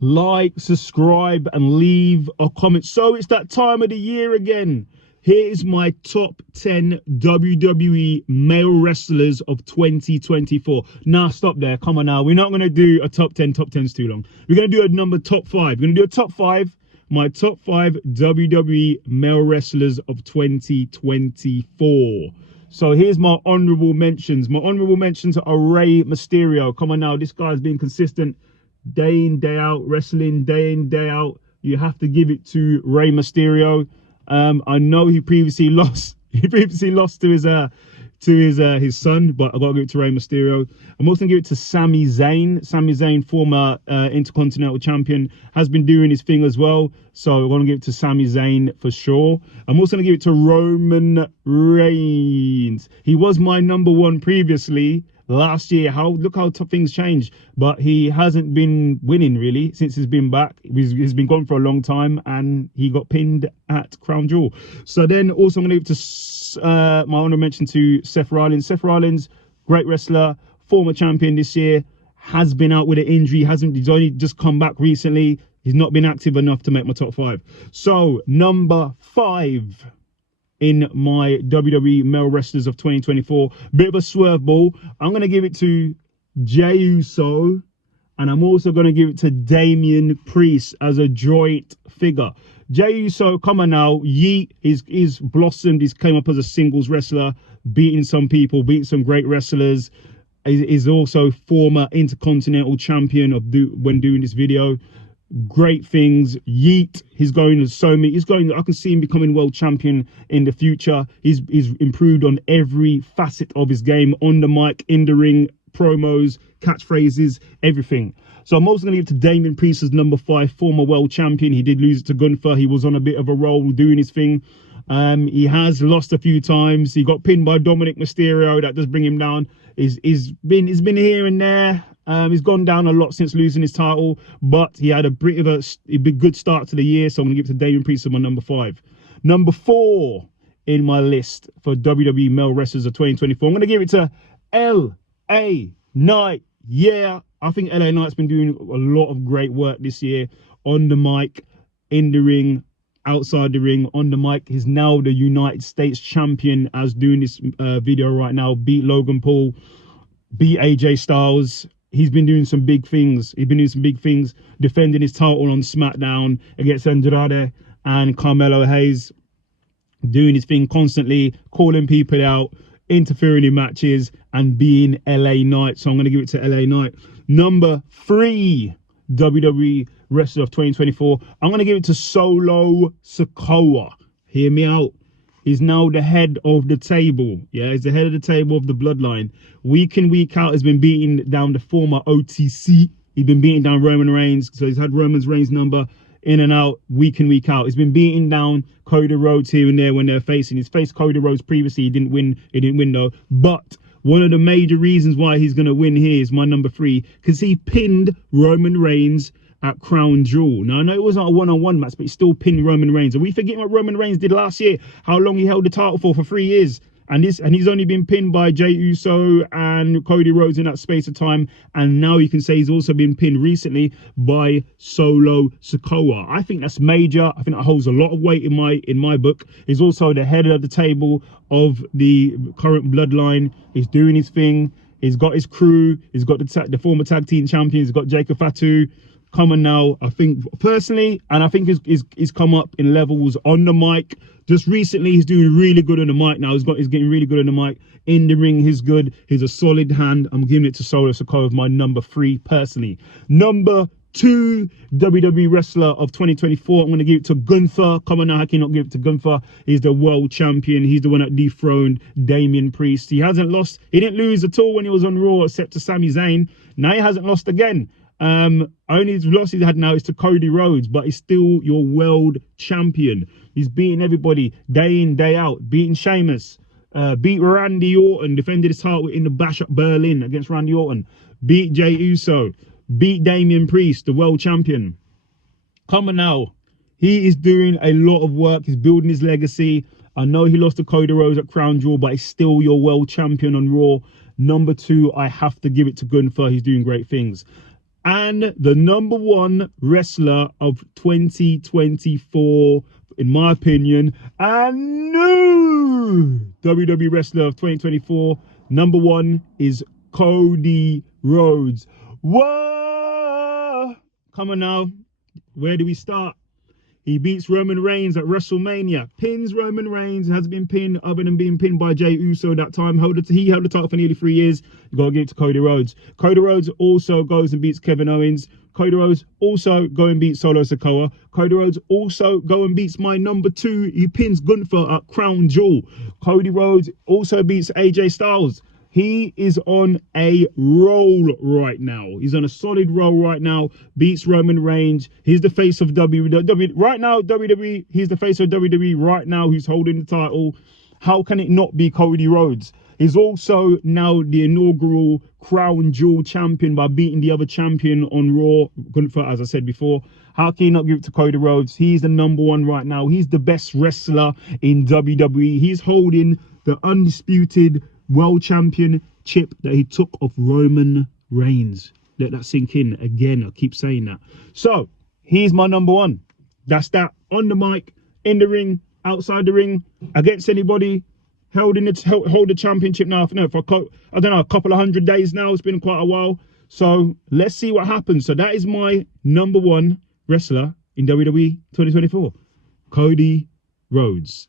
like, subscribe, and leave a comment. So it's that time of the year again. Here's my top 10 WWE male wrestlers of 2024. Nah, stop there. Come on now. We're not going to do a top 10. Top 10's too long. We're going to do a top 5. We're going to do a top 5. My top 5 WWE male wrestlers of 2024. So here's my honorable mentions. My honorable mentions are Rey Mysterio. Come on now. This guy's been consistent day in, day out, wrestling day in, day out. You have to give it to Rey Mysterio. I know he previously lost. He previously lost to his son, but I gotta give it to Rey Mysterio. I'm also gonna give it to Sami Zayn. Sami Zayn, former Intercontinental Champion, has been doing his thing as well. So I'm gonna give it to Sami Zayn for sure. I'm also gonna give it to Roman Reigns. He was my number 1 previously last year. Look how things changed, but he hasn't been winning really since he's been back. He's been gone for a long time, and he got pinned at Crown Jewel. So then also I'm gonna give it to my honorable mention to Seth Rollins. Seth Rollins, great wrestler, former champion this year, has been out with an injury. He's only just come back recently. He's not been active enough to make my top 5. So number 5 in my WWE male wrestlers of 2024, bit of a swerve ball. I'm going to give it to Jey Uso, and I'm also going to give it to Damian Priest as a joint figure. Jey Uso, come on now, he's blossomed. He's came up as a singles wrestler, beating some people, beating some great wrestlers. He's also former Intercontinental Champion when doing this video. Great things. Yeet, he's going to so many. I can see him becoming world champion in the future. He's improved on every facet of his game, on the mic, in the ring, promos, catchphrases, everything. So I'm also going to give it to Damian Priest as number 5, former world champion. He did lose it to Gunther. He was on a bit of a roll doing his thing. He has lost a few times. He got pinned by Dominic Mysterio. That does bring him down. He's been here and there. He's gone down a lot since losing his title, but he had a bit of a good start to the year. So I'm going to give it to Damian Priest as my number 5. Number 4 in my list for WWE male wrestlers of 2024. I'm going to give it to LA Knight. Yeah, I think LA Knight's been doing a lot of great work this year on the mic, in the ring, outside the ring. On the mic, he's now the United States champion as doing this video right now. Beat Logan Paul, beat AJ Styles. He's been doing some big things. Defending his title on SmackDown against Andrade and Carmelo Hayes. Doing his thing constantly, calling people out, interfering in matches, and being LA Knight. So I'm going to give it to LA Knight. Number 3 WWE wrestler of 2024. I'm going to give it to Solo Sikoa. Hear me out. He's now the head of the table. Yeah, he's the head of the table of the bloodline. Week in, week out, has been beating down the former OTC. He's been beating down Roman Reigns. So he's had Roman Reigns' number in and out, week in, week out. He's been beating down Cody Rhodes here and there when they're facing. He's faced Cody Rhodes previously. He didn't win though. But one of the major reasons why he's going to win here is my number 3, because he pinned Roman Reigns at Crown Jewel. Now, I know it wasn't a one-on-one match, but he still pinned Roman Reigns. Are we forgetting what Roman Reigns did last year? How long he held the title for 3 years? And he's only been pinned by Jey Uso and Cody Rhodes in that space of time. And now you can say he's also been pinned recently by Solo Sikoa. I think that's major. I think that holds a lot of weight in my book. He's also the head of the table of the current bloodline. He's doing his thing. He's got his crew. He's got the former tag team champions. He's got Jacob Fatu. Come on now, I think personally, and I think he's come up in levels on the mic. Just recently, he's doing really good on the mic now. He's getting really good on the mic. In the ring, he's good. He's a solid hand. I'm giving it to Solo Sikoa as my number 3 personally. Number 2 WWE wrestler of 2024. I'm going to give it to Gunther. Come on now, how can you not give it to Gunther? He's the world champion. He's the one that dethroned Damian Priest. He hasn't lost. He didn't lose at all when he was on Raw, except to Sami Zayn. Now he hasn't lost again. Only loss he's had now is to Cody Rhodes, but he's still your world champion. He's beating everybody day in, day out, beating Sheamus, beat Randy Orton, defended his title in the Bash at Berlin against Randy Orton, beat Jey Uso, beat Damian Priest, the world champion. Come on now. He is doing a lot of work. He's building his legacy. I know he lost to Cody Rhodes at Crown Jewel, but he's still your world champion on Raw. Number 2, I have to give it to Gunther. He's doing great things. and the number one wrestler of 2024, in my opinion, and new WWE wrestler of 2024. Number one is Cody Rhodes. Whoa! Come on now. Where do we start? He beats Roman Reigns at WrestleMania, pins Roman Reigns, has been pinned other than being pinned by Jey Uso that time. He held the title for nearly 3 years. You got to give it to Cody Rhodes. Cody Rhodes also goes and beats Kevin Owens. Cody Rhodes also go and beats Solo Sikoa. Cody Rhodes also go and beats my number 2. He pins Gunther at Crown Jewel. Cody Rhodes also beats AJ Styles. He is on a roll right now. He's on a solid roll right now. Beats Roman Reigns. He's the face of WWE. Right now, WWE, he's the face of WWE right now. He's holding the title. How can it not be Cody Rhodes? He's also now the inaugural Crown Jewel champion by beating the other champion on Raw, Gunther, as I said before. How can you not give it to Cody Rhodes? He's the number one right now. He's the best wrestler in WWE. He's holding the undisputed world championship that he took off Roman Reigns. Let that sink in again. I keep saying that. So he's my number one. That's that. On the mic, in the ring, outside the ring, against anybody, hold the championship now. For I don't know, a couple of 100 days now. It's been quite a while. So let's see what happens. So that is my number one wrestler in WWE 2024, Cody Rhodes.